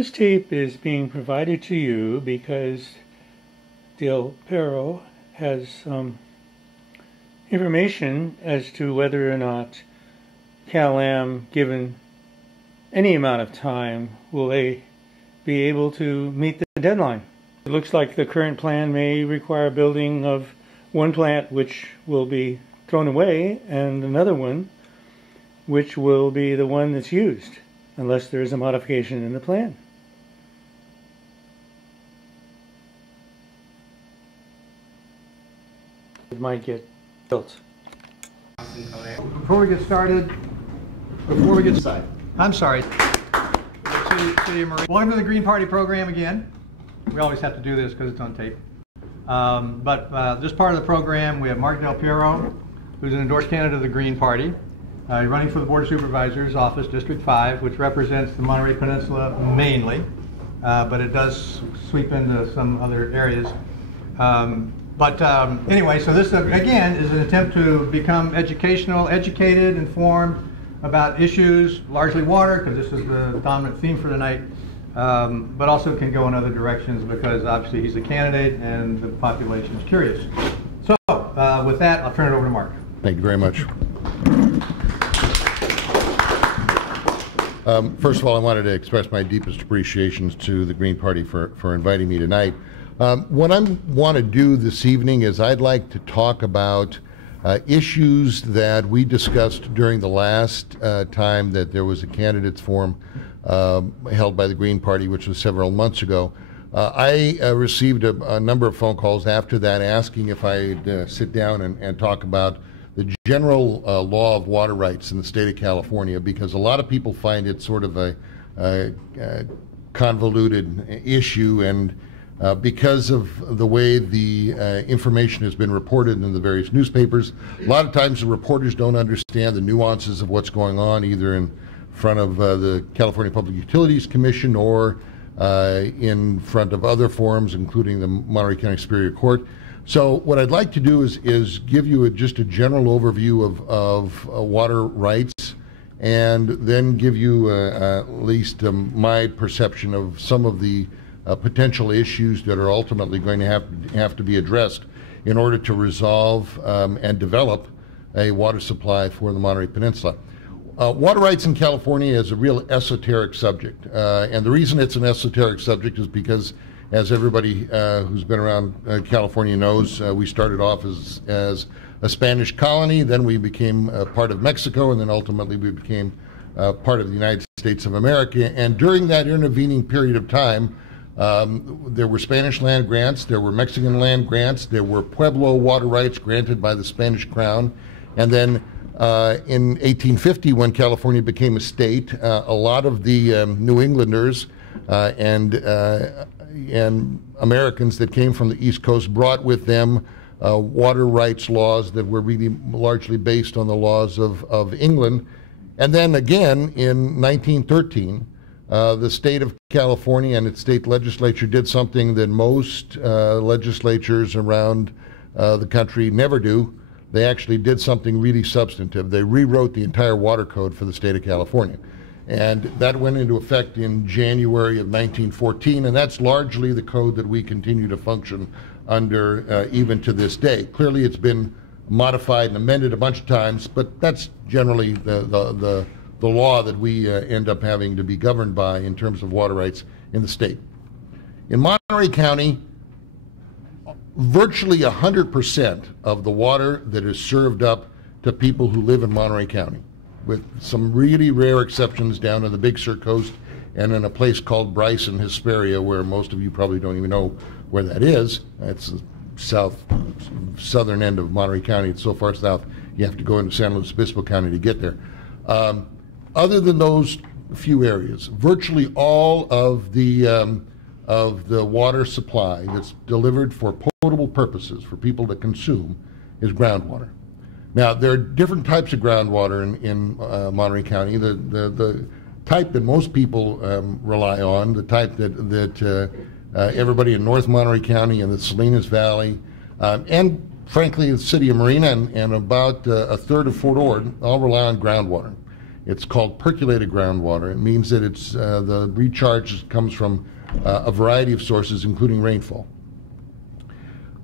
This tape is being provided to you because Del Piero has some information as to whether or not Cal-Am, given any amount of time, will they be able to meet the deadline. It looks like the current plan may require building of one plant which will be thrown away and another one which will be the one that's used, unless there is a modification in the plan. It might get built. Before we get started, I'm sorry. City of Marine. Welcome to the Green Party program again. We always have to do this because it's on tape. This part of the program, we have Marc Del Piero, who's an endorsed candidate of the Green Party. He's running for the Board of Supervisors, Office District 5, which represents the Monterey Peninsula mainly, but it does sweep into some other areas. Anyway, so this again is an attempt to become educated, informed about issues, largely water, because this is the dominant theme for tonight, but also can go in other directions because obviously he's a candidate and the population is curious. So with that, I'll turn it over to Marc. Thank you very much. First of all, I wanted to express my deepest appreciations to the Green Party for inviting me tonight. What I want to do this evening is I'd like to talk about issues that we discussed during the last time that there was a candidates forum held by the Green Party, which was several months ago. I received a number of phone calls after that asking if I'd sit down and talk about the general law of water rights in the state of California, because a lot of people find it sort of a convoluted issue, and because of the way the information has been reported in the various newspapers, a lot of times the reporters don't understand the nuances of what's going on, either in front of the California Public Utilities Commission or in front of other forums, including the Monterey County Superior Court. So what I'd like to do is give you just a general overview of water rights, and then give you at least my perception of some of the potential issues that are ultimately going to have to be addressed in order to resolve and develop a water supply for the Monterey Peninsula. Water rights in California is a real esoteric subject, and the reason it's an esoteric subject is because, as everybody who's been around California knows, we started off as a Spanish colony, then we became part of Mexico, and then ultimately we became part of the United States of America. And during that intervening period of time, there were Spanish land grants, there were Mexican land grants, there were Pueblo water rights granted by the Spanish Crown, and then in 1850, when California became a state, a lot of the New Englanders and Americans that came from the East Coast brought with them water rights laws that were really largely based on the laws of England. And then again, in 1913, the state of California and its state legislature did something that most legislatures around the country never do. They actually did something really substantive. They rewrote the entire water code for the state of California. And that went into effect in January of 1914, and that's largely the code that we continue to function under even to this day. Clearly it's been modified and amended a bunch of times, but that's generally the law that we end up having to be governed by in terms of water rights in the state. In Monterey County, virtually 100% of the water that is served up to people who live in Monterey County, with some really rare exceptions down on the Big Sur coast and in a place called Bryson, Hesperia, where most of you probably don't even know where that is. That's the southern end of Monterey County. It's so far south you have to go into San Luis Obispo County to get there. Other than those few areas, virtually all of the water supply that's delivered for potable purposes for people to consume is groundwater. Now, there are different types of groundwater in Monterey County. The type that most people rely on, the type that everybody in North Monterey County and the Salinas Valley, and frankly the city of Marina and about a third of Fort Ord all rely on groundwater. It's called percolated groundwater. It means that it's the recharge comes from a variety of sources, including rainfall.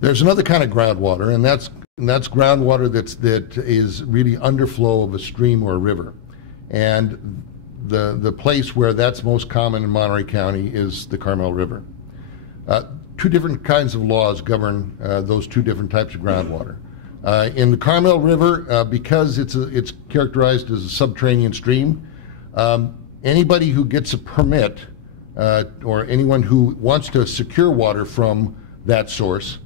There's another kind of groundwater, and that's groundwater that is really underflow of a stream or a river. And the place where that's most common in Monterey County is the Carmel River. Two different kinds of laws govern those two different types of groundwater. In the Carmel River, because it's characterized as a subterranean stream, anybody who gets a permit or anyone who wants to secure water from that source,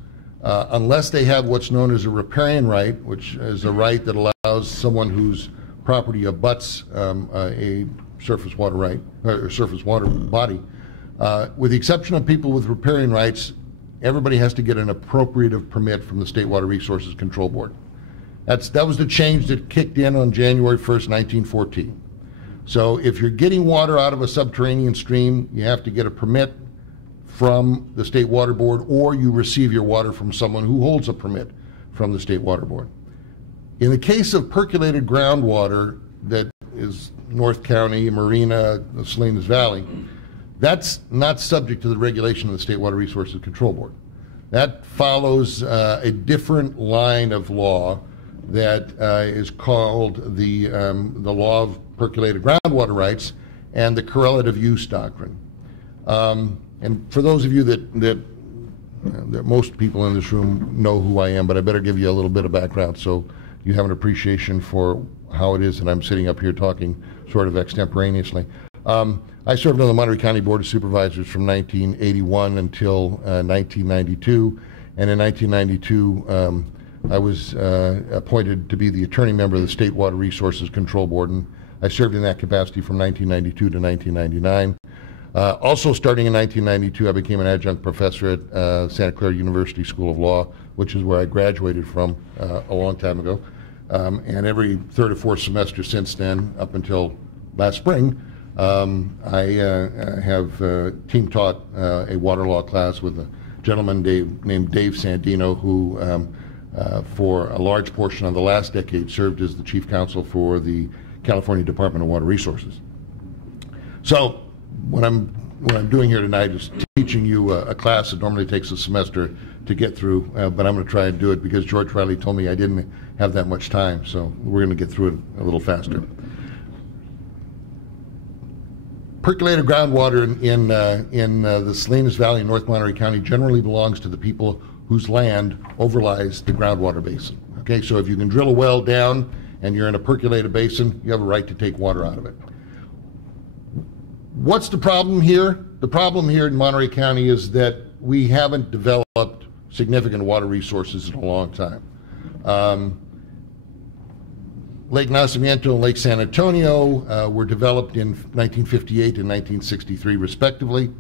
unless they have what's known as a riparian right, which is a right that allows someone whose property abuts a surface water right or surface water body, with the exception of people with riparian rights, everybody has to get an appropriative permit from the State Water Resources Control Board. That was the change that kicked in on January 1st, 1914. So if you're getting water out of a subterranean stream, you have to get a permit from the State Water Board, or you receive your water from someone who holds a permit from the State Water Board. In the case of percolated groundwater that is North County, Marina, the Salinas Valley, that's not subject to the regulation of the State Water Resources Control Board. That follows a different line of law that is called the law of percolated groundwater rights and the correlative use doctrine. And for those of you that most people in this room know who I am, but I better give you a little bit of background so you have an appreciation for how it is that I'm sitting up here talking sort of extemporaneously. I served on the Monterey County Board of Supervisors from 1981 until 1992, and in 1992 I was appointed to be the attorney member of the State Water Resources Control Board, and I served in that capacity from 1992 to 1999. Also starting in 1992, I became an adjunct professor at Santa Clara University School of Law, which is where I graduated from a long time ago. And every third or fourth semester since then, up until last spring, I have team taught a water law class with a gentleman named Dave Sandino, who for a large portion of the last decade served as the chief counsel for the California Department of Water Resources. So what I'm doing here tonight is teaching you a class that normally takes a semester to get through, but I'm going to try and do it because George Riley told me I didn't have that much time, so we're going to get through it a little faster. Percolated groundwater in the Salinas Valley in North Monterey County generally belongs to the people whose land overlies the groundwater basin. Okay, so if you can drill a well down and you're in a percolated basin, you have a right to take water out of it. What's the problem here? The problem here in Monterey County is that we haven't developed significant water resources in a long time. Lake Nacimiento and Lake San Antonio were developed in 1958 and 1963 respectively.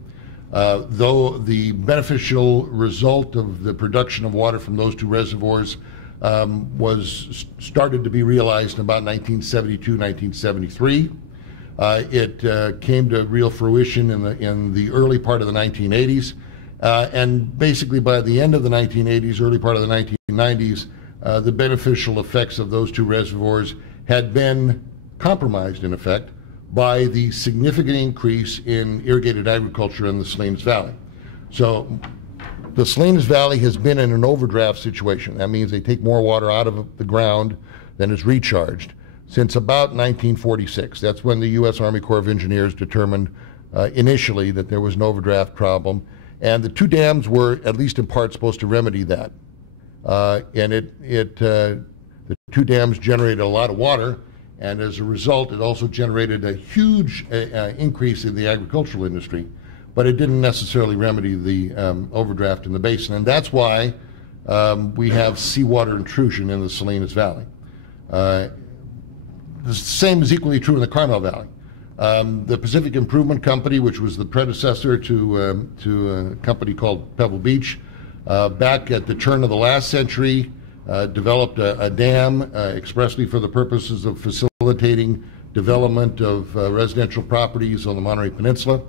Though the beneficial result of the production of water from those two reservoirs was started to be realized in about 1972, 1973. It came to real fruition in the early part of the 1980s, and basically by the end of the 1980s, early part of the 1990s, the beneficial effects of those two reservoirs had been compromised, in effect, by the significant increase in irrigated agriculture in the Salinas Valley. So the Salinas Valley has been in an overdraft situation. That means they take more water out of the ground than is recharged since about 1946. That's when the U.S. Army Corps of Engineers determined initially that there was an overdraft problem, and the two dams were, at least in part, supposed to remedy that. And the two dams generated a lot of water, and as a result, it also generated a huge increase in the agricultural industry, but it didn't necessarily remedy the overdraft in the basin, and that's why we have seawater intrusion in the Salinas Valley. The same is equally true in the Carmel Valley. The Pacific Improvement Company, which was the predecessor to a company called Pebble Beach, back at the turn of the last century, developed a dam expressly for the purposes of facilitating development of residential properties on the Monterey Peninsula.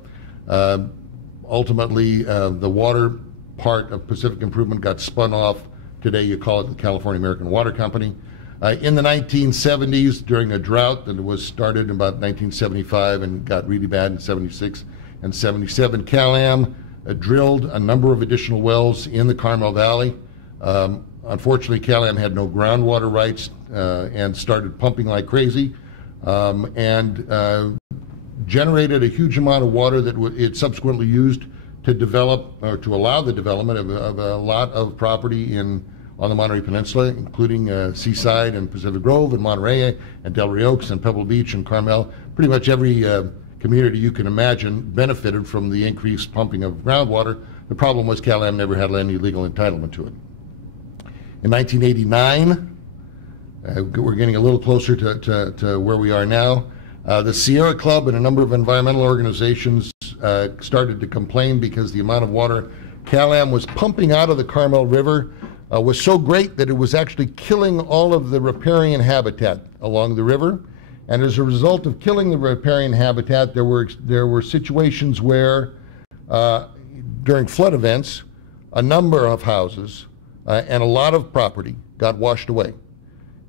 Ultimately, the water part of Pacific Improvement got spun off. Today you call it the California American Water Company. In the 1970s, during a drought that was started in about 1975 and got really bad in 76 and 77, Cal-Am drilled a number of additional wells in the Carmel Valley. Unfortunately, Cal-Am had no groundwater rights and started pumping like crazy, and generated a huge amount of water that it subsequently used to develop, or to allow the development of a lot of property on the Monterey Peninsula, including Seaside and Pacific Grove and Monterey and Delray Oaks and Pebble Beach and Carmel. Pretty much every community you can imagine benefited from the increased pumping of groundwater. The problem was Cal-Am never had any legal entitlement to it. In 1989, we're getting a little closer to where we are now. The Sierra Club and a number of environmental organizations started to complain because the amount of water Cal-Am was pumping out of the Carmel River was so great that it was actually killing all of the riparian habitat along the river. And as a result of killing the riparian habitat, there were situations where during flood events, a number of houses and a lot of property got washed away.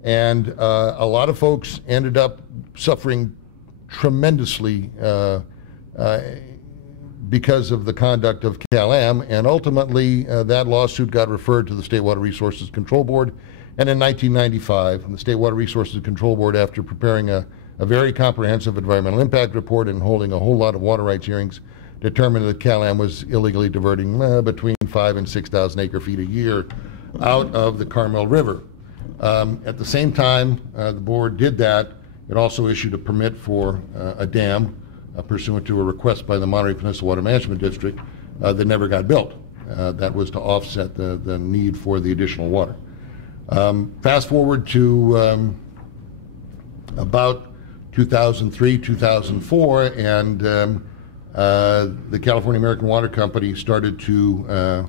And a lot of folks ended up suffering tremendously because of the conduct of Cal-Am, and ultimately that lawsuit got referred to the State Water Resources Control Board. And in 1995, the State Water Resources Control Board, after preparing a very comprehensive environmental impact report and holding a whole lot of water rights hearings, determined that Cal-Am was illegally diverting between 5,000 and 6,000 acre-feet a year out of the Carmel River. At the same time the board did that, it also issued a permit for a dam pursuant to a request by the Monterey Peninsula Water Management District that never got built. That was to offset the need for the additional water. Fast forward to about 2003, 2004, and the California American Water Company started to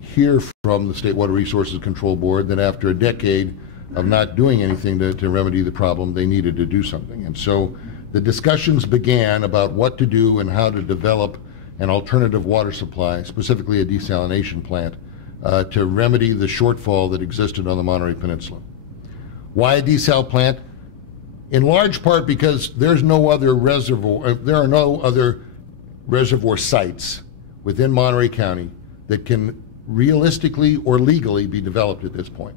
hear from the State Water Resources Control Board that after a decade of not doing anything to remedy the problem, they needed to do something. And so the discussions began about what to do and how to develop an alternative water supply, specifically a desalination plant, to remedy the shortfall that existed on the Monterey Peninsula. Why a desal plant? In large part because there's no other reservoir, there are no other reservoir sites within Monterey County that can realistically or legally be developed at this point.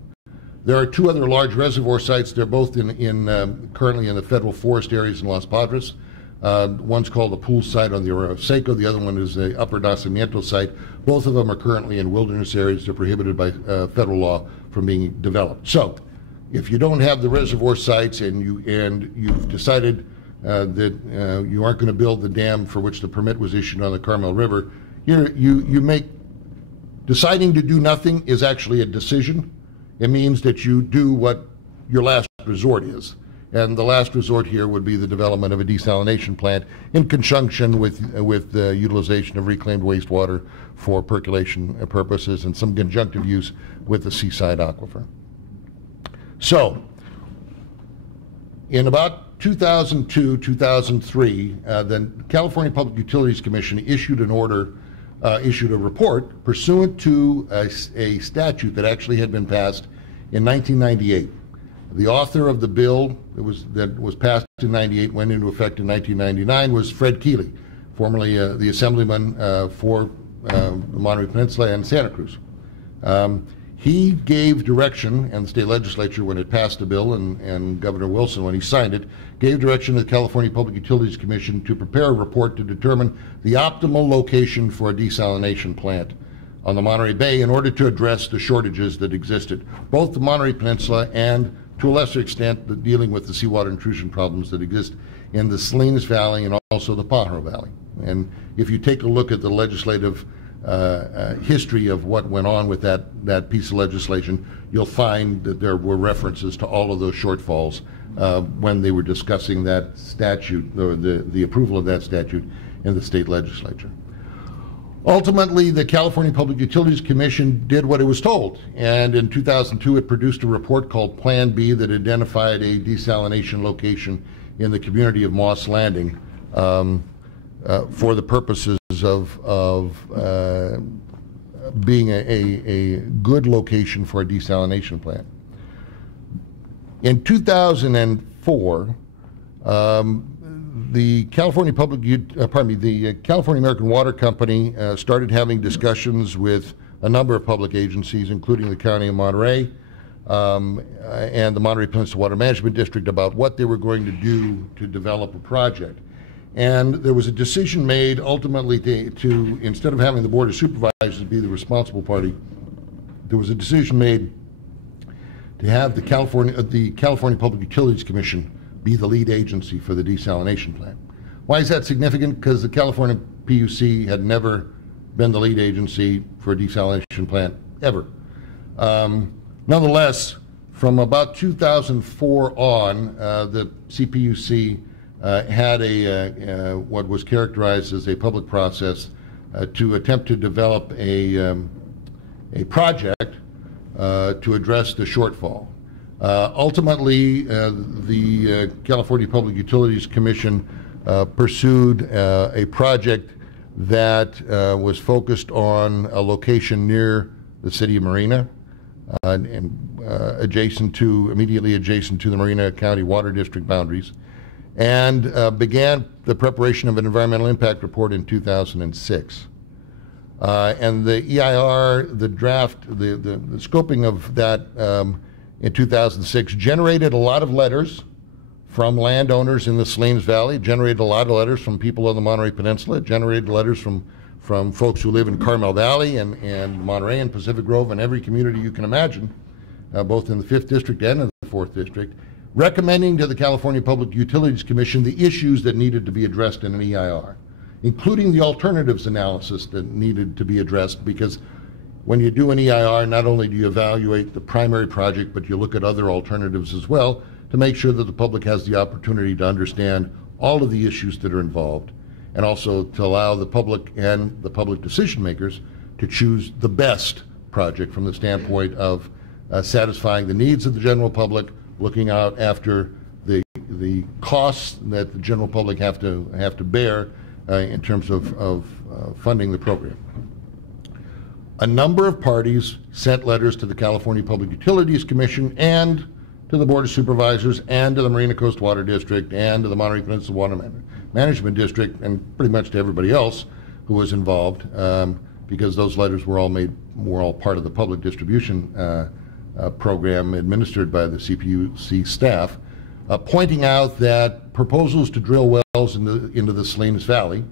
There are two other large reservoir sites. They're both currently in the federal forest areas in Los Padres. One's called the Pool site on the Arroyo Seco. The other one is the Upper Nacimiento site. Both of them are currently in wilderness areas. They're prohibited by federal law from being developed. So, if you don't have the reservoir sites and you've decided that you aren't going to build the dam for which the permit was issued on the Carmel River, deciding to do nothing is actually a decision. It means that you do what your last resort is. And the last resort here would be the development of a desalination plant in conjunction with the utilization of reclaimed wastewater for percolation purposes and some conjunctive use with the Seaside aquifer. So, in about 2002, 2003, the California Public Utilities Commission issued an order, issued a report pursuant to a statute that actually had been passed in 1998. The author of the bill that was passed in 98, went into effect in 1999, was Fred Keeley, formerly the assemblyman for the Monterey Peninsula and Santa Cruz. He gave direction, and the state legislature, when it passed the bill, and Governor Wilson, when he signed it, gave direction to the California Public Utilities Commission to prepare a report to determine the optimal location for a desalination plant on the Monterey Bay in order to address the shortages that existed, both the Monterey Peninsula and, to a lesser extent, dealing with the seawater intrusion problems that exist in the Salinas Valley and also the Pajaro Valley. And if you take a look at the legislative history of what went on with that piece of legislation, you'll find that there were references to all of those shortfalls when they were discussing that statute, or the approval of that statute in the state legislature. Ultimately, the California Public Utilities Commission did what it was told, and in 2002 it produced a report called Plan B that identified a desalination location in the community of Moss Landing for the purposes of being a good location for a desalination plant. In 2004, the California the California American Water Company started having discussions with a number of public agencies, including the County of Monterey and the Monterey Peninsula Water Management District, about what they were going to do to develop a project. And there was a decision made ultimately to instead of having the Board of Supervisors be the responsible party, there was a decision made to have the California Public Utilities Commission be the lead agency for the desalination plant. Why is that significant? Because the California PUC had never been the lead agency for a desalination plant, ever. Nonetheless, from about 2004 on, the CPUC had what was characterized as a public process to attempt to develop a project to address the shortfall. Ultimately, the California Public Utilities Commission pursued a project that was focused on a location near the city of Marina and immediately adjacent to the Marina County Water District boundaries, and began the preparation of an environmental impact report in 2006. And the EIR, the draft, the scoping of that in 2006 generated a lot of letters from landowners in the Salinas Valley, generated a lot of letters from people on the Monterey Peninsula, generated letters from folks who live in Carmel Valley and Monterey and Pacific Grove and every community you can imagine, both in the 5th District and in the 4th District, recommending to the California Public Utilities Commission the issues that needed to be addressed in an EIR, including the alternatives analysis that needed to be addressed, because when you do an EIR, not only do you evaluate the primary project, but you look at other alternatives as well to make sure that the public has the opportunity to understand all of the issues that are involved, and also to allow the public and the public decision makers to choose the best project from the standpoint of satisfying the needs of the general public, looking out after the costs that the general public have to bear in terms of funding the program. A number of parties sent letters to the California Public Utilities Commission and to the Board of Supervisors and to the Marina Coast Water District and to the Monterey Peninsula Water Management District, and pretty much to everybody else who was involved, because those letters were all part of the public distribution program administered by the CPUC staff, pointing out that proposals to drill wells into the Salinas Valley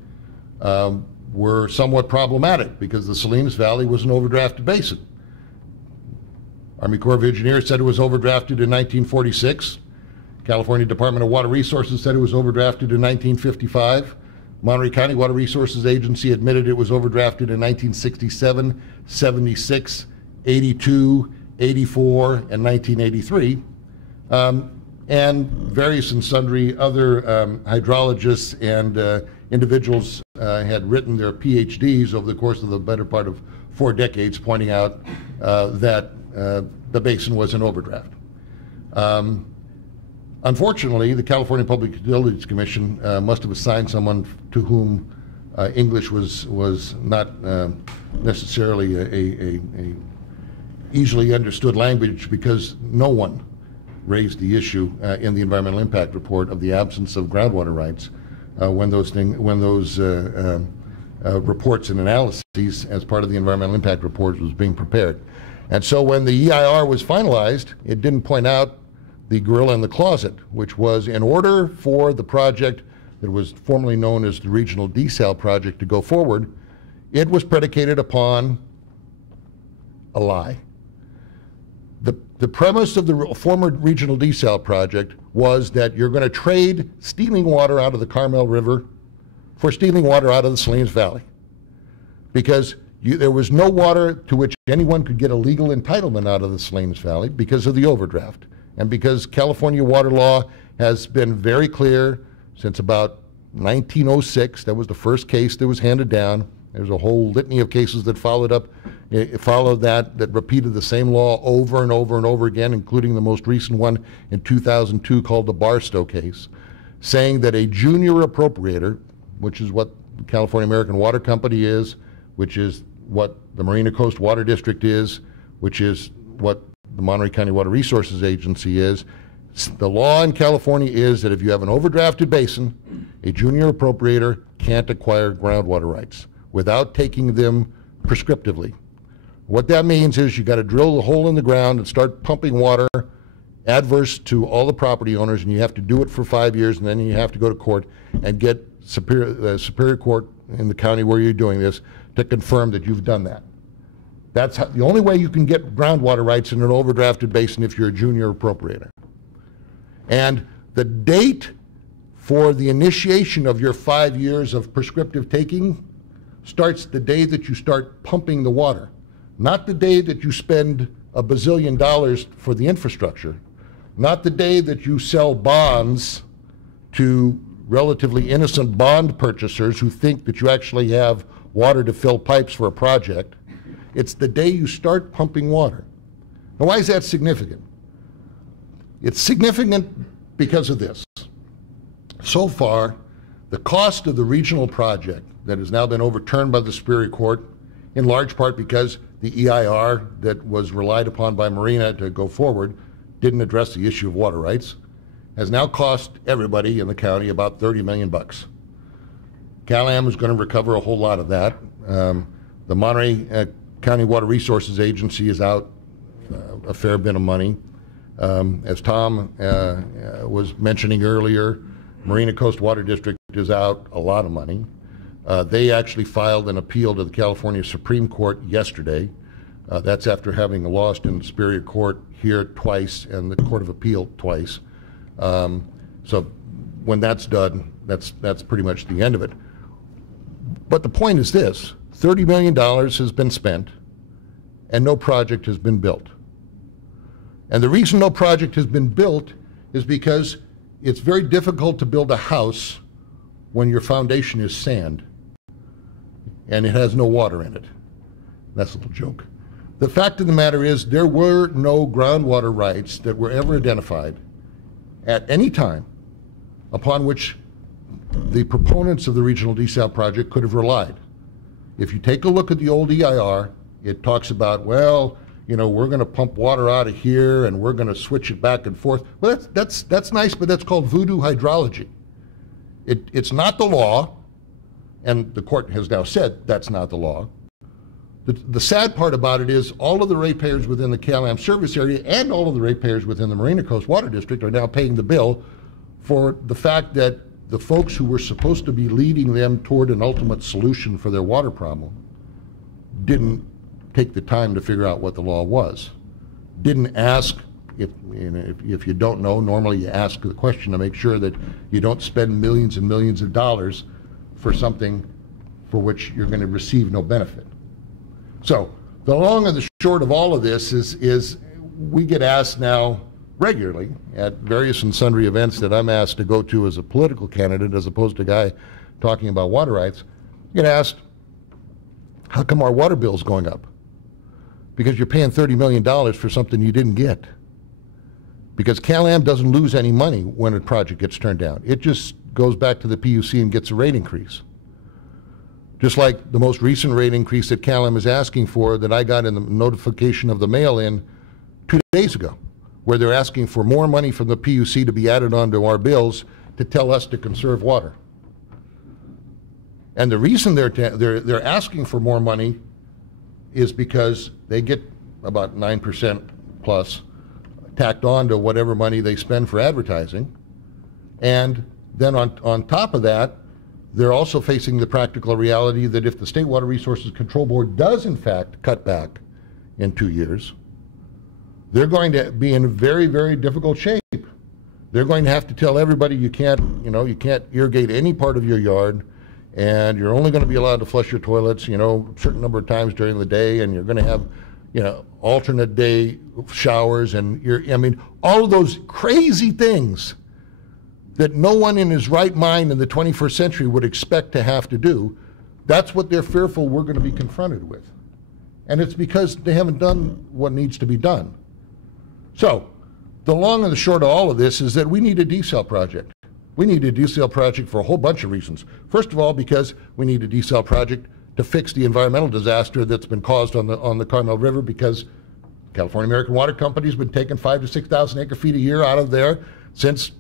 were somewhat problematic because the Salinas Valley was an overdrafted basin. Army Corps of Engineers said it was overdrafted in 1946. California Department of Water Resources said it was overdrafted in 1955. Monterey County Water Resources Agency admitted it was overdrafted in 1967, 76, 82, 84, and 1983. And various and sundry other hydrologists and individuals had written their PhDs over the course of the better part of 4 decades, pointing out that the basin was an overdraft. Unfortunately, the California Public Utilities Commission must have assigned someone to whom English was not necessarily a easily understood language, because no one raised the issue in the environmental impact report of the absence of groundwater rights when those reports and analyses as part of the environmental impact report was being prepared. And so when the EIR was finalized, it didn't point out the gorilla in the closet, which was, in order for the project that was formerly known as the Regional Desal Project to go forward, it was predicated upon a lie. The premise of the former Regional Desal Project was that you're going to trade steaming water out of the Carmel River for steaming water out of the Salinas Valley, because there was no water to which anyone could get a legal entitlement out of the Salinas Valley because of the overdraft, and because California water law has been very clear since about 1906. That was the first case that was handed down. There's a whole litany of cases that followed that repeated the same law over and over and over again, including the most recent one in 2002 called the Barstow case, saying that a junior appropriator, which is what the California American Water Company is, which is what the Marina Coast Water District is, which is what the Monterey County Water Resources Agency is, The law in California is that if you have an overdrafted basin, a junior appropriator can't acquire groundwater rights without taking them prescriptively. What that means is you got to drill the hole in the ground and start pumping water adverse to all the property owners, and you have to do it for 5 years, and then you have to go to court and get Superior Court in the county where you're doing this to confirm that you've done that. That's the only way you can get groundwater rights in an overdrafted basin if you're a junior appropriator. And the date for the initiation of your 5 years of prescriptive taking starts the day that you start pumping the water, not the day that you spend $1 bazillion for the infrastructure, not the day that you sell bonds to relatively innocent bond purchasers who think that you actually have water to fill pipes for a project. It's the day you start pumping water. Now, why is that significant? It's significant because of this. So far, the cost of the regional project that has now been overturned by the Superior Court, in large part because the EIR that was relied upon by Marina to go forward didn't address the issue of water rights, has now cost everybody in the county about $30 million. CalAm is going to recover a whole lot of that. The Monterey County Water Resources Agency is out a fair bit of money. As Tom was mentioning earlier, Marina Coast Water District is out a lot of money. They actually filed an appeal to the California Supreme Court yesterday. That's after having lost in the Superior Court here twice and the Court of Appeal twice. So when that's done, that's pretty much the end of it. But the point is this: $30 million has been spent and no project has been built. And the reason no project has been built is because it's very difficult to build a house when your foundation is sand and it has no water in it. That's a little joke. The fact of the matter is there were no groundwater rights that were ever identified at any time upon which the proponents of the regional desal project could have relied. If you take a look at the old EIR, it talks about, well, you know, we're going to pump water out of here and we're going to switch it back and forth. Well, that's nice, but that's called voodoo hydrology. It's not the law, and the court has now said that's not the law. The sad part about it is all of the ratepayers within the CalAm service area and all of the ratepayers within the Marina Coast Water District are now paying the bill for the fact that the folks who were supposed to be leading them toward an ultimate solution for their water problem didn't take the time to figure out what the law was. Didn't ask, if you don't know, normally you ask the question to make sure that you don't spend millions and millions of dollars for something for which you're going to receive no benefit. So the long and the short of all of this is we get asked now regularly at various and sundry events that I'm asked to go to as a political candidate as opposed to a guy talking about water rights. You get asked, how come our water bill is going up? Because you're paying $30 million for something you didn't get. Because CalAm doesn't lose any money when a project gets turned down. It just goes back to the PUC and gets a rate increase. Just like the most recent rate increase that CalAm is asking for that I got in the notification of the mail-in 2 days ago, where they're asking for more money from the PUC to be added onto our bills to tell us to conserve water. And the reason they're asking for more money is because they get about 9% plus tacked on to whatever money they spend for advertising. And then on top of that, they're also facing the practical reality that if the State Water Resources Control Board does in fact cut back in 2 years, they're going to be in very, very difficult shape. They're going to have to tell everybody you can't irrigate any part of your yard, and you're only going to be allowed to flush your toilets, a certain number of times during the day, and you're going to have, alternate day showers, and all of those crazy things that no one in his right mind in the 21st century would expect to have to do. That's what they're fearful we're going to be confronted with. And it's because they haven't done what needs to be done. So, the long and the short of all of this is that we need a desal project. We need a desal project for a whole bunch of reasons. First of all, because we need a desal project to fix the environmental disaster that's been caused on the Carmel River, because California American Water Company has been taking 5,000 to 6,000 acre feet a year out of there since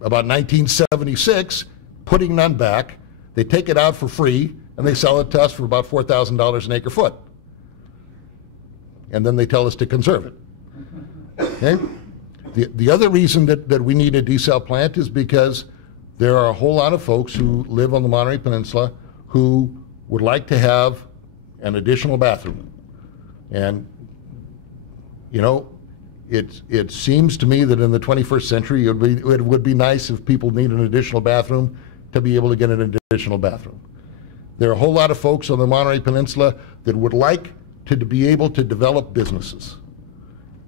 about 1976, putting none back. They take it out for free, and they sell it to us for about $4,000 an acre foot. And then they tell us to conserve it. Okay? The other reason that we need a desal plant is because there are a whole lot of folks who live on the Monterey Peninsula who would like to have an additional bathroom. And, you know, it seems to me that in the 21st century it would be nice if people need an additional bathroom to be able to get an additional bathroom. There are a whole lot of folks on the Monterey Peninsula that would like to be able to develop businesses.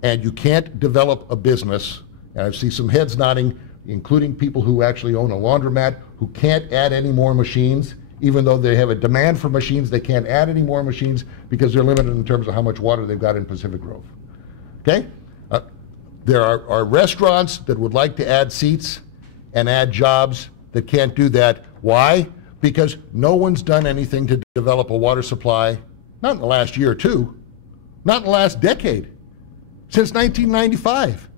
And you can't develop a business, and I see some heads nodding, including people who actually own a laundromat, who can't add any more machines. Even though they have a demand for machines, they can't add any more machines because they're limited in terms of how much water they've got in Pacific Grove. Okay? There are restaurants that would like to add seats and add jobs that can't do that. Why? Because no one's done anything to develop a water supply, not in the last year or two, not in the last decade, since 1995.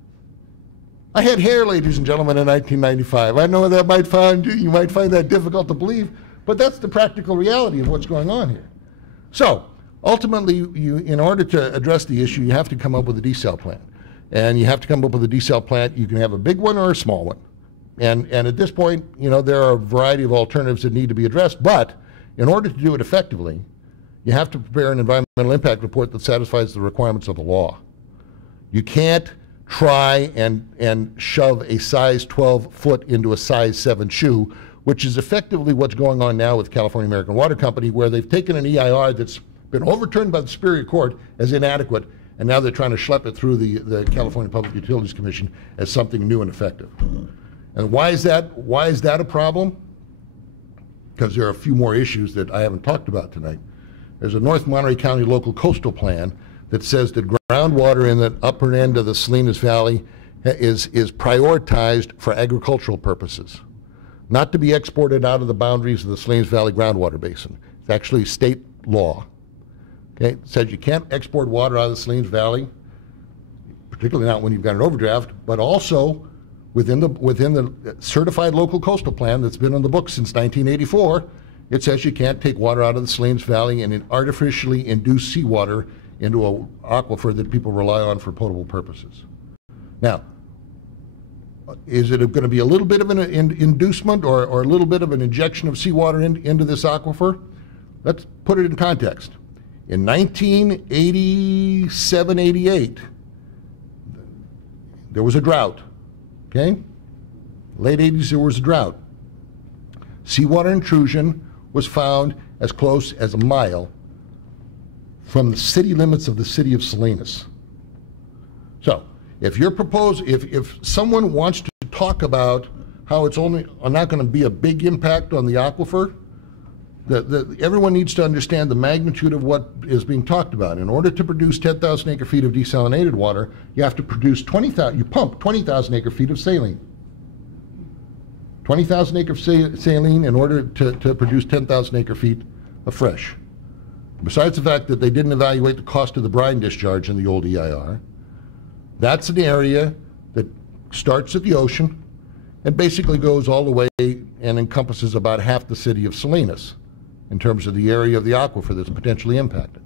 I had hair, ladies and gentlemen, in 1995. I know that you might find that difficult to believe, but that's the practical reality of what's going on here. So, ultimately, in order to address the issue, you have to come up with a desal plan. And you have to come up with a desal plant. You can have a big one or a small one. And at this point, you know, there are a variety of alternatives that need to be addressed, but in order to do it effectively, you have to prepare an environmental impact report that satisfies the requirements of the law. You can't try and shove a size 12 foot into a size 7 shoe, which is effectively what's going on now with California American Water Company, where they've taken an EIR that's been overturned by the Superior Court as inadequate, and now they're trying to schlep it through the California Public Utilities Commission as something new and effective. And why is that a problem? Because there are a few more issues that I haven't talked about tonight. There's a North Monterey County local coastal plan that says that groundwater in the upper end of the Salinas Valley is prioritized for agricultural purposes, not to be exported out of the boundaries of the Salinas Valley groundwater basin. It's actually state law. Okay? It says you can't export water out of the Salinas Valley, particularly not when you've got an overdraft, but also within the certified local coastal plan that's been on the books since 1984, it says you can't take water out of the Salinas Valley and artificially induce seawater into an aquifer that people rely on for potable purposes. Now, is it going to be a little bit of an inducement or a little bit of an injection of seawater into this aquifer? Let's put it in context. In 1987-88, there was a drought. Okay? Late 80s, there was a drought. Seawater intrusion was found as close as a mile from the city limits of the city of Salinas. So, if someone wants to talk about how it's not going to be a big impact on the aquifer, everyone needs to understand the magnitude of what is being talked about. In order to produce 10,000 acre feet of desalinated water, you have to produce you pump 20,000 acre feet of saline. 20,000 acre saline in order to produce 10,000 acre feet of fresh. Besides the fact that they didn't evaluate the cost of the brine discharge in the old EIR, that's an area that starts at the ocean and basically goes all the way and encompasses about half the city of Salinas in terms of the area of the aquifer that's potentially impacted.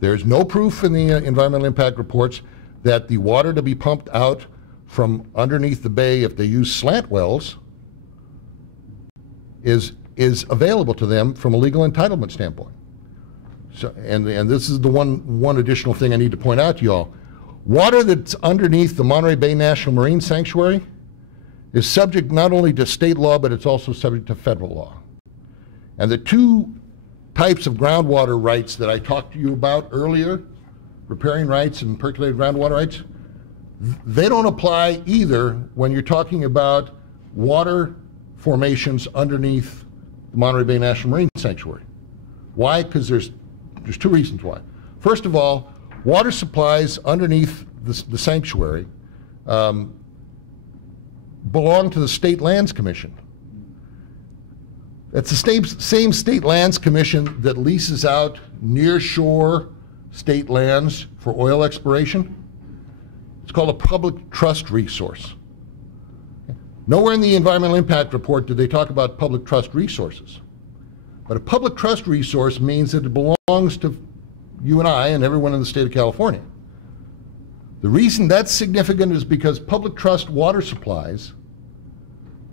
There's no proof in the environmental impact reports that the water to be pumped out from underneath the bay, if they use slant wells, is available to them from a legal entitlement standpoint. So, and this is the one additional thing I need to point out to you all. Water that's underneath the Monterey Bay National Marine Sanctuary is subject not only to state law, but it's also subject to federal law. And the two types of groundwater rights that I talked to you about earlier, riparian rights and percolated groundwater rights, they don't apply either when you're talking about water formations underneath the Monterey Bay National Marine Sanctuary. Why? Because there's two reasons why. First of all, water supplies underneath the sanctuary belong to the State Lands Commission. It's the same State Lands Commission that leases out near shore state lands for oil exploration. It's called a public trust resource. Nowhere in the environmental impact report do they talk about public trust resources. But a public trust resource means that it belongs to you and I and everyone in the state of California. The reason that's significant is because public trust water supplies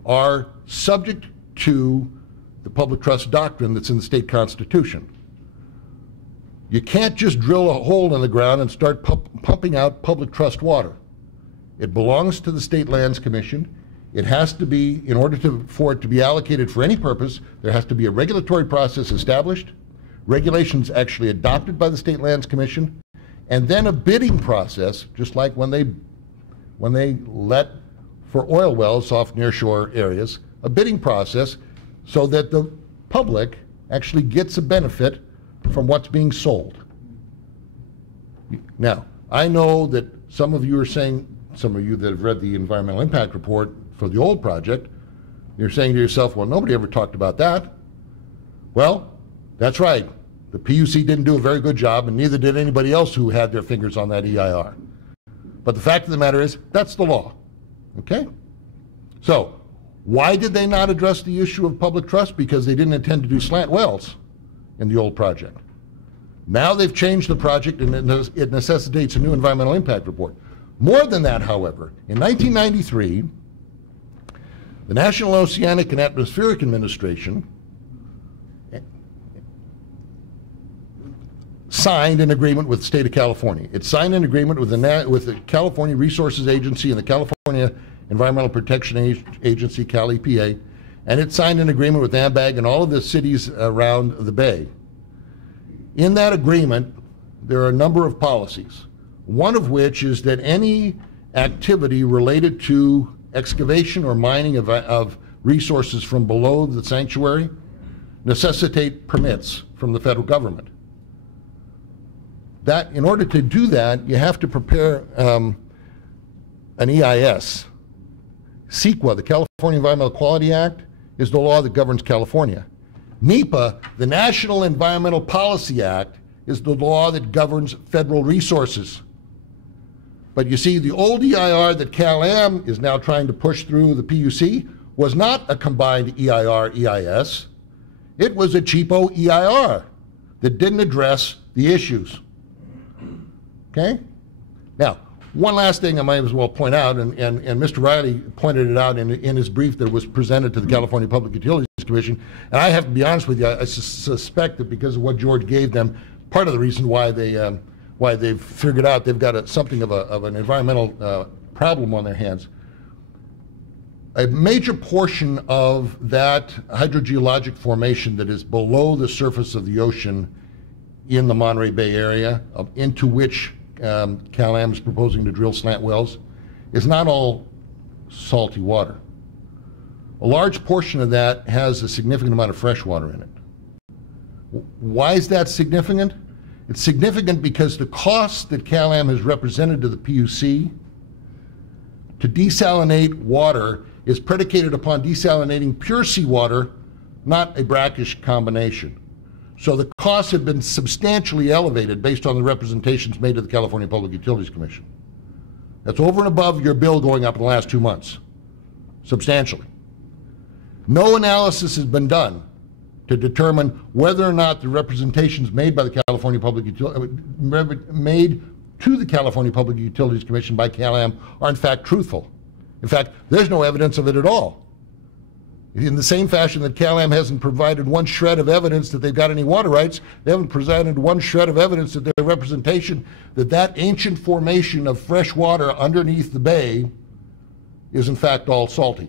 are subject to the public trust doctrine that's in the state constitution. You can't just drill a hole in the ground and start pumping out public trust water. It belongs to the State Lands Commission. It has to be, in order for it to be allocated for any purpose, there has to be a regulatory process established, regulations actually adopted by the State Lands Commission, and then a bidding process, just like when they let for oil wells off nearshore areas, a bidding process so that the public actually gets a benefit from what's being sold. Now, I know that some of you are saying, some of you that have read the environmental impact report for the old project, you're saying to yourself, well, nobody ever talked about that. Well, that's right. The PUC didn't do a very good job, and neither did anybody else who had their fingers on that EIR. But the fact of the matter is, that's the law. Okay? So, why did they not address the issue of public trust? Because they didn't intend to do slant wells in the old project. Now they've changed the project, and it necessitates a new environmental impact report. More than that, however, in 1993, the National Oceanic and Atmospheric Administration signed an agreement with the state of California. It signed an agreement with the California Resources Agency and the California Environmental Protection Agency, Cal EPA, and it signed an agreement with AMBAG and all of the cities around the bay. In that agreement, there are a number of policies, one of which is that any activity related to excavation or mining of resources from below the sanctuary necessitate permits from the federal government. That, in order to do that, you have to prepare an EIS. CEQA, the California Environmental Quality Act, is the law that governs California. NEPA, the National Environmental Policy Act, is the law that governs federal resources. But you see, the old EIR that Cal-Am is now trying to push through the PUC was not a combined EIR-EIS. It was a cheapo EIR that didn't address the issues. Okay? Now, one last thing I might as well point out, and Mr. Riley pointed it out in his brief that was presented to the California Public Utilities Commission, and I have to be honest with you, I suspect that because of what George gave them, part of the reason why they've figured out they've got something of an environmental problem on their hands. A major portion of that hydrogeologic formation that is below the surface of the ocean in the Monterey Bay area, into which Cal-Am is proposing to drill slant wells, is not all salty water. A large portion of that has a significant amount of fresh water in it. Why is that significant? It's significant because the cost that Cal-Am has represented to the PUC to desalinate water is predicated upon desalinating pure seawater, not a brackish combination. So the costs have been substantially elevated based on the representations made to the California Public Utilities Commission. That's over and above your bill going up in the last 2 months, substantially. No analysis has been done to determine whether or not the representations made by the California Public made to the California Public Utilities Commission by Cal-Am are in fact truthful. In fact, there's no evidence of it at all. In the same fashion that Cal-Am hasn't provided one shred of evidence that they've got any water rights, they haven't presented one shred of evidence that their representation that that ancient formation of fresh water underneath the bay is in fact all salty.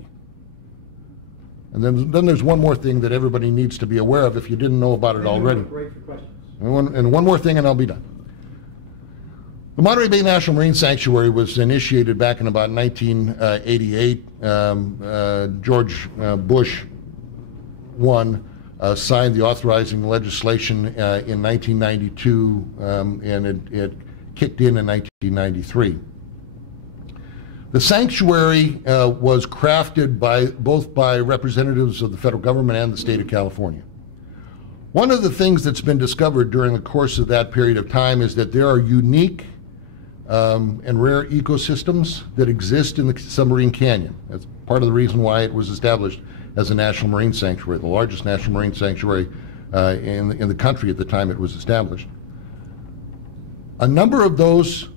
And then there's one more thing that everybody needs to be aware of if you didn't know about it already. And one more thing and I'll be done. The Monterey Bay National Marine Sanctuary was initiated back in about 1988. George Bush I signed the authorizing legislation in 1992, and it kicked in 1993. The sanctuary was crafted both by representatives of the federal government and the state of California. One of the things that's been discovered during the course of that period of time is that there are unique and rare ecosystems that exist in the submarine canyon. That's part of the reason why it was established as a national marine sanctuary, the largest national marine sanctuary in the country at the time it was established. A number of those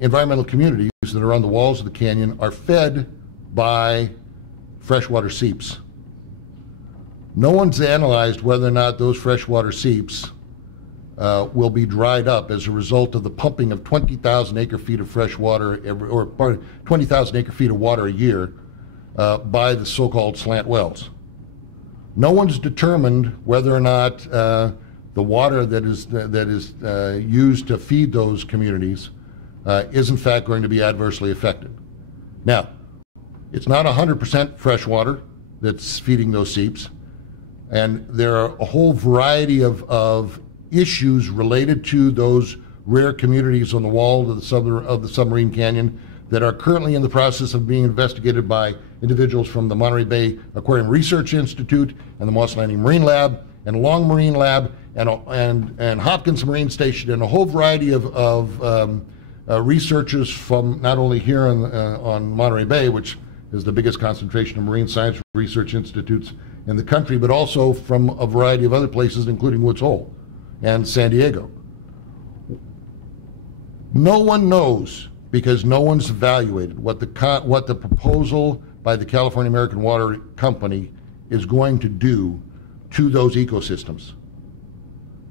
environmental communities that are on the walls of the canyon are fed by freshwater seeps. No one's analyzed whether or not those freshwater seeps will be dried up as a result of the pumping of 20,000 acre-feet of fresh water, or 20,000 acre-feet of water a year by the so-called slant wells. No one's determined whether or not the water that is used to feed those communities is in fact going to be adversely affected. Now, it's not 100% fresh water that's feeding those seeps. And there are a whole variety of issues related to those rare communities on the wall of the submarine canyon that are currently in the process of being investigated by individuals from the Monterey Bay Aquarium Research Institute and the Moss Landing Marine Lab and Long Marine Lab and Hopkins Marine Station and a whole variety of researchers from not only here on Monterey Bay, which is the biggest concentration of marine science research institutes in the country, but also from a variety of other places, including Woods Hole and San Diego. No one knows, because no one's evaluated what the proposal by the California American Water Company is going to do to those ecosystems.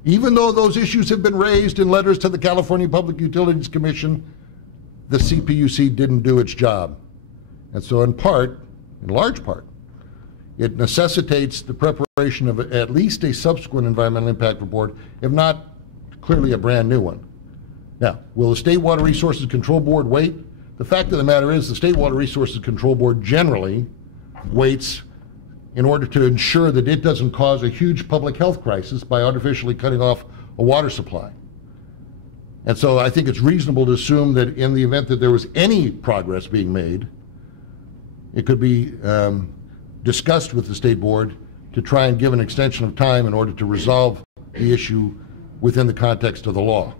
Even though those issues have been raised in letters to the California Public Utilities Commission, the CPUC didn't do its job. And so in large part, it necessitates the preparation of at least a subsequent environmental impact report, if not clearly a brand new one. Now, will the State Water Resources Control Board wait? The fact of the matter is the State Water Resources Control Board generally waits in order to ensure that it doesn't cause a huge public health crisis by artificially cutting off a water supply. And so I think it's reasonable to assume that in the event that there was any progress being made, it could be discussed with the State Board to try and give an extension of time in order to resolve the issue within the context of the law.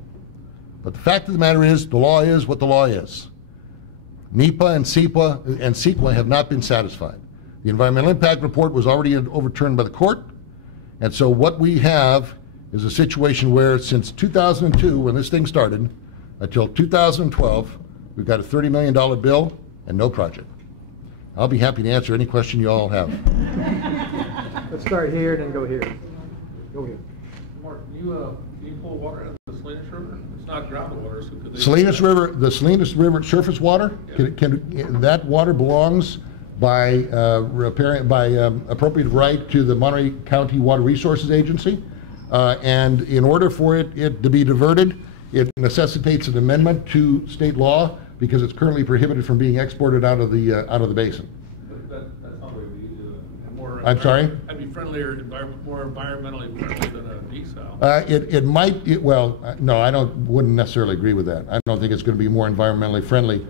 But the fact of the matter is, the law is what the law is. NEPA and CEQA have not been satisfied. The environmental impact report was already overturned by the court, and so what we have is a situation where since 2002, when this thing started, until 2012, we've got a $30 million bill and no project. I'll be happy to answer any question you all have. Let's start here and then go here. Go here. Mark, do you pull water out of the Salinas River? It's not groundwater, so could they... Salinas River, the Salinas River surface water, that water belongs by appropriate right to the Monterey County Water Resources Agency, and in order for it to be diverted, it necessitates an amendment to state law because it's currently prohibited from being exported out of the basin. That's not what we do. More. I'm sorry? I'd be friendlier, more environmentally friendly than a desal. No, I wouldn't necessarily agree with that. I don't think it's going to be more environmentally friendly.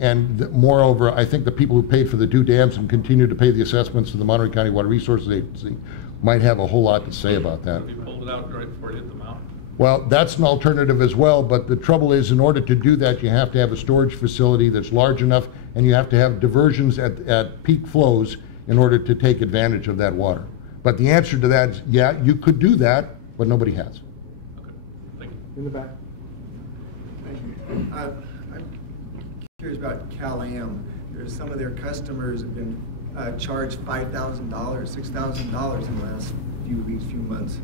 And moreover, I think the people who paid for the two dams and continue to pay the assessments to the Monterey County Water Resources Agency might have a whole lot to say about that. If you pulled it out right before it hit the mountain. Well, that's an alternative as well, but the trouble is, in order to do that, you have to have a storage facility that's large enough, and you have to have diversions at peak flows in order to take advantage of that water. But the answer to that is, yeah, you could do that, but nobody has. Okay, thank you. In the back. Thank you. I'm curious about Cal-Am. There's some of their customers have been charged $5,000, $6,000 in the last few weeks, few months,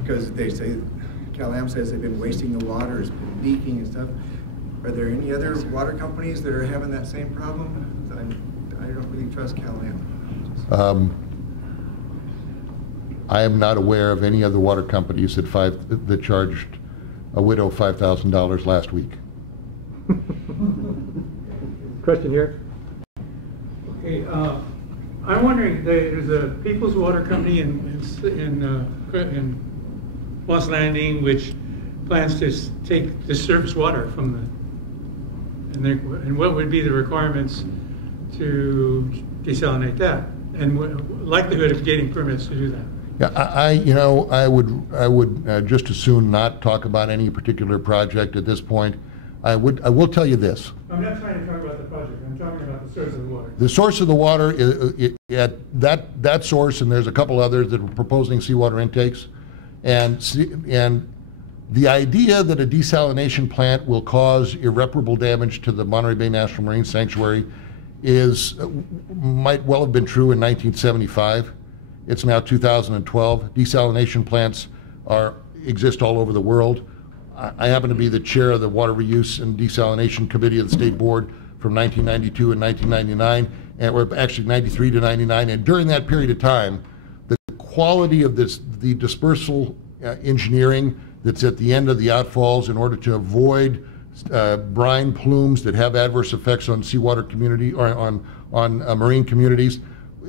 because they say, Cal-Am says they've been wasting the water, it's been leaking and stuff. Are there any other water companies that are having that same problem? I don't really trust Cal-Am. I am not aware of any other water companies that charged a widow $5,000 last week. Question here. Okay, I'm wondering, there's a People's Water Company in Moss Landing which plans to take the surface water from and what would be the requirements to desalinate that, and likelihood of getting permits to do that? Yeah, I would just as soon not talk about any particular project at this point. I will tell you this. I'm not trying to talk about the project. I'm talking about the source of the water. The source of the water is at that source, and there's a couple others that are proposing seawater intakes, and the idea that a desalination plant will cause irreparable damage to the Monterey Bay National Marine Sanctuary might well have been true in 1975. It's now 2012. Desalination plants exist all over the world. I happen to be the chair of the Water Reuse and Desalination Committee of the State Board from 1992 and 1999, or actually 93 to 99. And during that period of time, the quality of the dispersal engineering that's at the end of the outfalls in order to avoid brine plumes that have adverse effects on seawater community or on marine communities.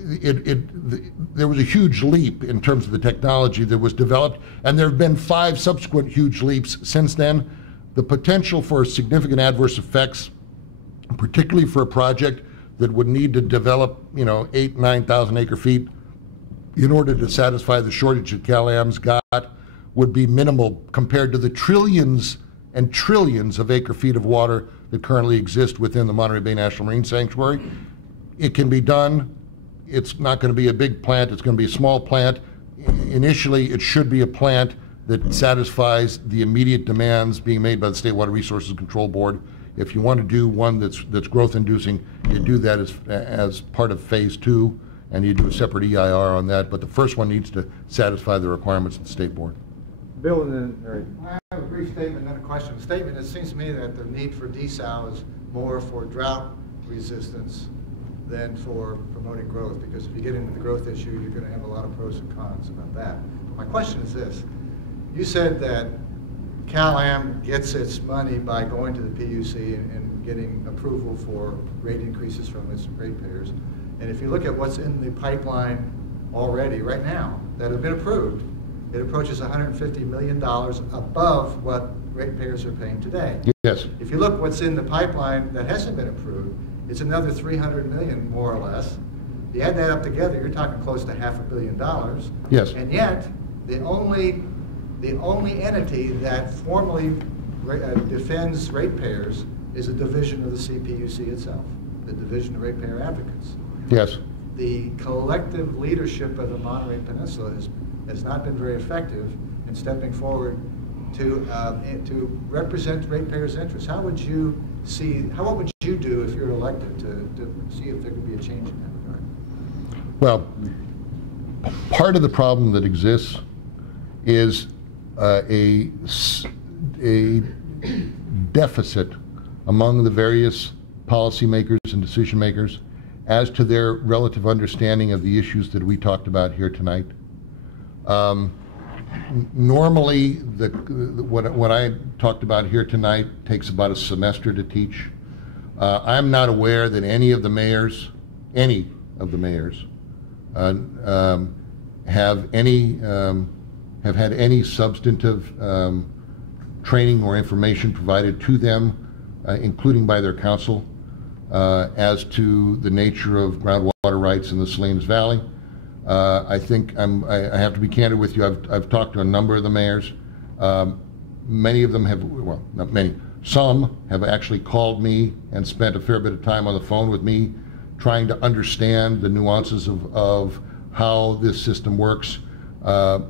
There was a huge leap in terms of the technology that was developed, and there have been 5 subsequent huge leaps since then. The potential for significant adverse effects, particularly for a project that would need to develop, 8,000-9,000 acre feet in order to satisfy the shortage that Cal-Am's got, would be minimal compared to the trillions and trillions of acre feet of water that currently exist within the Monterey Bay National Marine Sanctuary. It can be done. It's not going to be a big plant. It's going to be a small plant. Initially, it should be a plant that satisfies the immediate demands being made by the State Water Resources Control Board. If you want to do one that's growth-inducing, you do that as part of Phase 2, and you do a separate EIR on that. But the first one needs to satisfy the requirements of the State Board. Bill, and then I have a brief statement and then a question. The statement, it seems to me that the need for desal is more for drought resistance than for promoting growth, because if you get into the growth issue, you're going to have a lot of pros and cons about that. But my question is this. You said that Cal-Am gets its money by going to the PUC and getting approval for rate increases from its ratepayers. And if you look at what's in the pipeline already right now that have been approved, it approaches $150 million above what ratepayers are paying today. Yes. If you look what's in the pipeline that hasn't been approved, it's another $300 million, more or less. You add that up together, you're talking close to $500 million. Yes. And yet, the only entity that formally defends ratepayers is a division of the CPUC itself, the Division of Ratepayer Advocates. Yes. The collective leadership of the Monterey Peninsula has not been very effective in stepping forward to represent ratepayers' interests. What would you do if you're elected to see if there could be a change in that regard? Well, part of the problem that exists is a deficit among the various policymakers and decision makers as to their relative understanding of the issues that we talked about here tonight. Normally, what I talked about here tonight takes about a semester to teach. I'm not aware that any of the mayors have had any substantive training or information provided to them, including by their council, as to the nature of groundwater rights in the Salinas Valley. I think I have to be candid with you. I've talked to a number of the mayors. Many of them have, well, not many, some have actually called me and spent a fair bit of time on the phone with me trying to understand the nuances of how this system works. A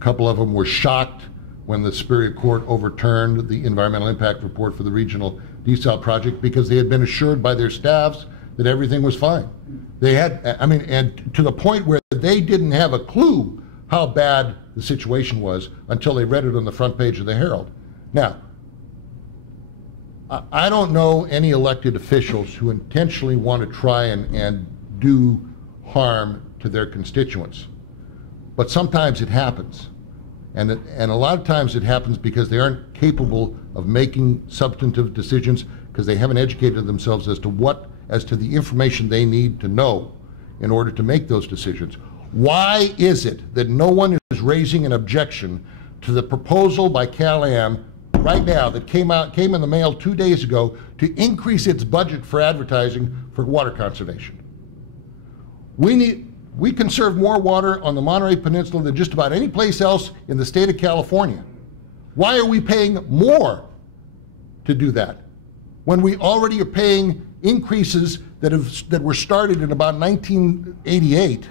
couple of them were shocked when the Superior Court overturned the environmental impact report for the regional desal project because they had been assured by their staffs that everything was fine. They had, and to the point where they didn't have a clue how bad the situation was until they read it on the front page of the Herald. Now, I don't know any elected officials who intentionally want to try and do harm to their constituents, but sometimes it happens. And a lot of times it happens because they aren't capable of making substantive decisions because they haven't educated themselves as to the information they need to know in order to make those decisions. Why is it that no one is raising an objection to the proposal by Cal-Am right now that came in the mail 2 days ago to increase its budget for advertising for water conservation? We need, We conserve more water on the Monterey Peninsula than just about any place else in the state of California. Why are we paying more to do that when we already are paying increases that were started in about 1988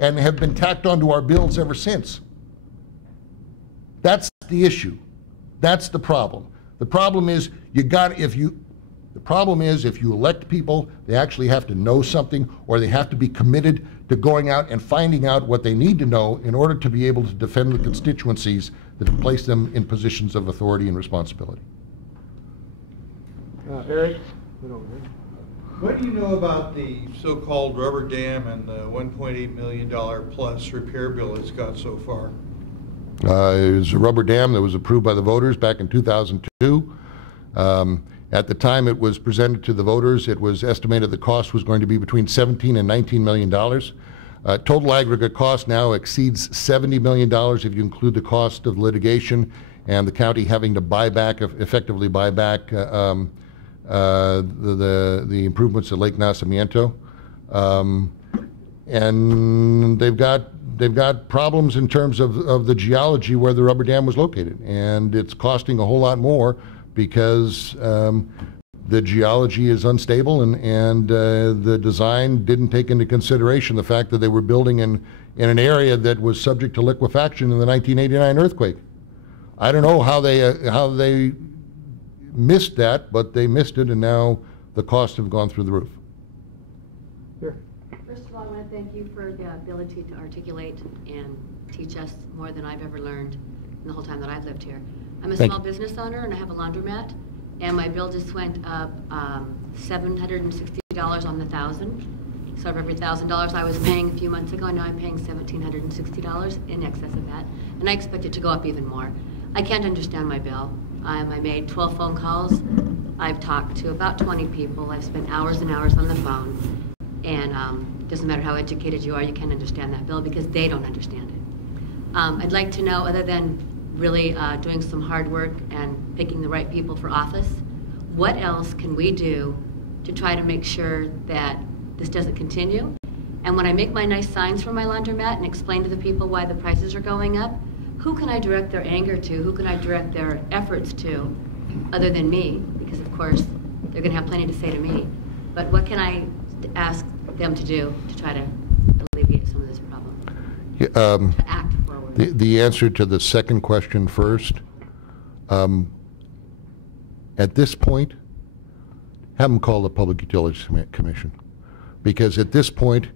and have been tacked onto our bills ever since? That's the issue. That's the problem. The problem is if you elect people, they actually have to know something, or they have to be committed to going out and finding out what they need to know in order to be able to defend the constituencies that have placed them in positions of authority and responsibility. Eric? What do you know about the so-called rubber dam and the $1.8 million plus repair bill it's got so far? It was a rubber dam that was approved by the voters back in 2002. At the time it was presented to the voters, it was estimated the cost was going to be between $17 and $19 million. Total aggregate cost now exceeds $70 million if you include the cost of litigation and the county having to effectively buy back the improvements at Lake Nacimiento. And they've got problems in terms of the geology where the rubber dam was located, and it's costing a whole lot more because the geology is unstable, and the design didn't take into consideration the fact that they were building in an area that was subject to liquefaction in the 1989 earthquake. I don't know how they missed that, but they missed it, and now the costs have gone through the roof. Sure. First of all, I want to thank you for the ability to articulate and teach us more than I've ever learned in the whole time that I've lived here. I'm a small business owner, and I have a laundromat, and my bill just went up $760 on the 1,000. So for every $1,000 I was paying a few months ago, now I'm paying $1,760 in excess of that, and I expect it to go up even more. I can't understand my bill. I made 12 phone calls. I've talked to about 20 people. I've spent hours and hours on the phone, and doesn't matter how educated you are, you can't understand that bill because they don't understand it. I'd like to know, other than really doing some hard work and picking the right people for office, what else can we do to try to make sure that this doesn't continue? And when I make my nice signs for my laundromat and explain to the people why the prices are going up, who can I direct their anger to? Who can I direct their efforts to, other than me? Because of course, they're gonna have plenty to say to me. But what can I ask them to do to try to alleviate some of this problem? Yeah, to act forward. The answer to the second question first. At this point, have them call the Public Utilities Commission. Because at this point,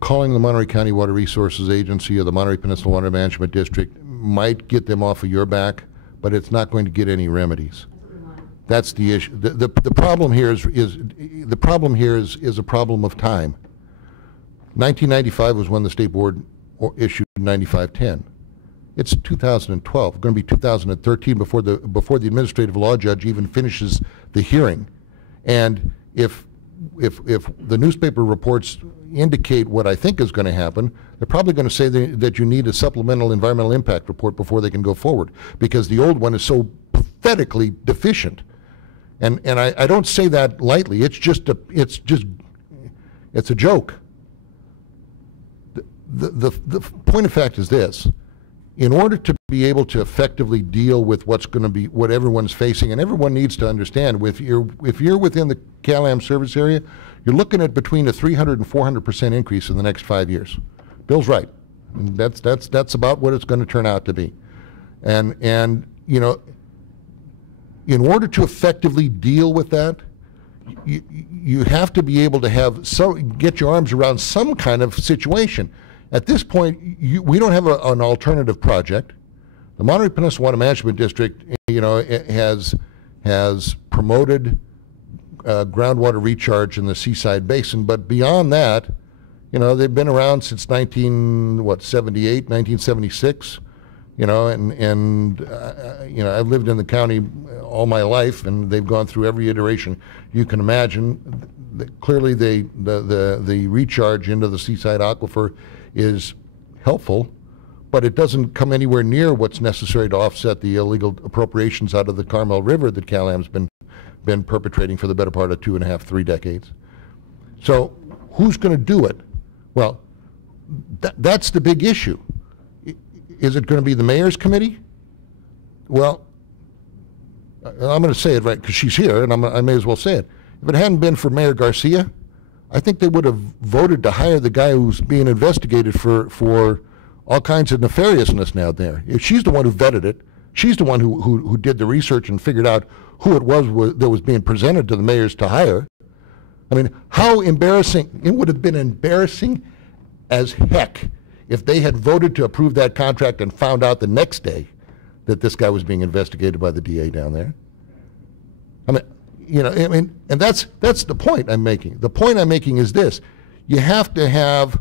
calling the Monterey County Water Resources Agency or the Monterey Peninsula Water Management District might get them off of your back, but it's not going to get any remedies. That's the issue. The problem here is a problem of time. 1995 was when the state board issued 9510. It's 2012. Going to be 2013 before the administrative law judge even finishes the hearing. And if the newspaper reports indicate what I think is going to happen, they're probably going to say that you need a supplemental environmental impact report before they can go forward, because the old one is so pathetically deficient. And I don't say that lightly. It's a joke. The point of fact is this: in order to be able to effectively deal with what everyone's facing, and everyone needs to understand, if you're within the CalAm service area, you're looking at between a 300 and 400% increase in the next 5 years. Bill's right. And that's about what it's going to turn out to be. And you know, in order to effectively deal with that, you have to be able to get your arms around some kind of situation. At this point, we don't have an alternative project. The Monterey Peninsula Water Management District, you know, has promoted groundwater recharge in the Seaside Basin, but beyond that, you know, they've been around since 1976. You know, and you know, I've lived in the county all my life, and they've gone through every iteration you can imagine. Clearly, the recharge into the Seaside Aquifer is helpful, but it doesn't come anywhere near what's necessary to offset the illegal appropriations out of the Carmel River that CalAm's been perpetrating for the better part of 2.5, 3 decades. So, who's going to do it? Well, That's the big issue. Is it going to be the mayor's committee? Well, I'm going to say it right because she's here, and I may as well say it. If it hadn't been for Mayor Garcia, I think they would have voted to hire the guy who's being investigated for all kinds of nefariousness now there. If she's the one who vetted it, she's the one who did the research and figured out who it was that was being presented to the mayors to hire. I mean, how embarrassing. It would have been embarrassing as heck if they had voted to approve that contract and found out the next day that this guy was being investigated by the DA down there. I mean, and that's the point I'm making. The point I'm making is this: you have to have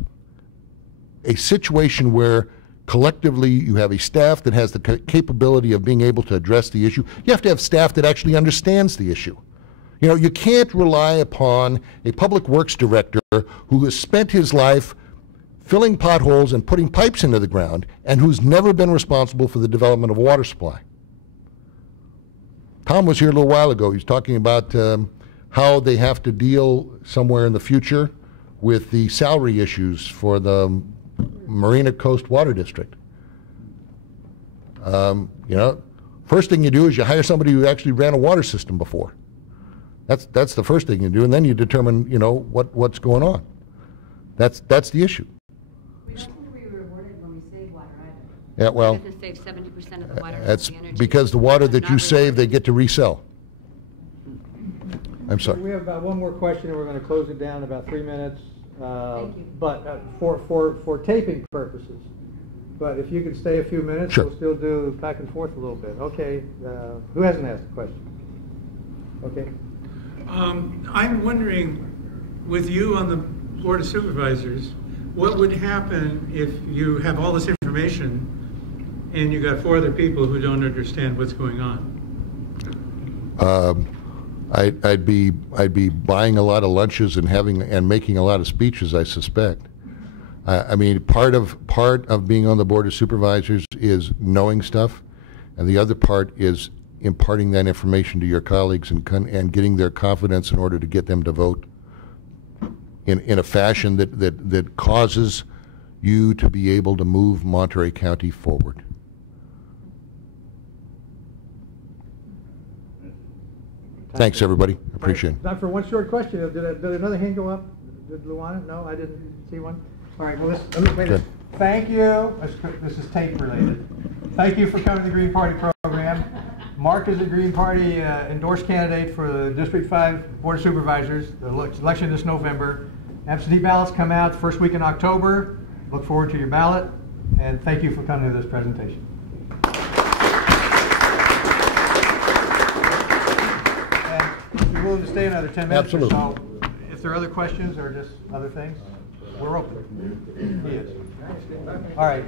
a situation where collectively you have a staff that has the capability of being able to address the issue. You have to have staff that actually understands the issue. You know, you can't rely upon a public works director who has spent his life filling potholes and putting pipes into the ground and who's never been responsible for the development of a water supply. Tom was here a little while ago. He was talking about how they have to deal somewhere in the future with the salary issues for the Marina Coast Water District. You know, first thing you do is you hire somebody who actually ran a water system before. That's the first thing you do, and then you determine, you know, what's going on. That's the issue. We don't think we were rewarded when we save water either. Yeah, well, We save 70% of the water. that's the energy. because the water that Not you save, rewarded. they get to resell. I'm sorry. We have about one more question, and we're going to close it down in about 3 minutes. Thank you. But for taping purposes. But if you could stay a few minutes, Sure. we'll still do back and forth a little bit. Okay. Who hasn't asked a question? Okay. I'm wondering, with you on the Board of Supervisors, what would happen if you have all this information and you got 4 other people who don't understand what's going on? I'd be buying a lot of lunches and making a lot of speeches, I suspect. I mean, part of being on the Board of Supervisors is knowing stuff, and the other part is imparting that information to your colleagues and getting their confidence in order to get them to vote in a fashion that causes you to be able to move Monterey County forward. Thanks, everybody. Appreciate it. Time for one short question. Did another hand go up? Did Luana? No, I didn't see one. All right, well, let me play this. Thank you. This is tape related. Thank you for coming to the Green Party program. Mark is a Green Party endorsed candidate for the District 5 Board of Supervisors, the election this November. Absentee ballots come out first week in October. Look forward to your ballot, and thank you for coming to this presentation. And if you're willing to stay another 10 minutes Absolutely. or so, if there are other questions or just other things, we're open. He is. All right.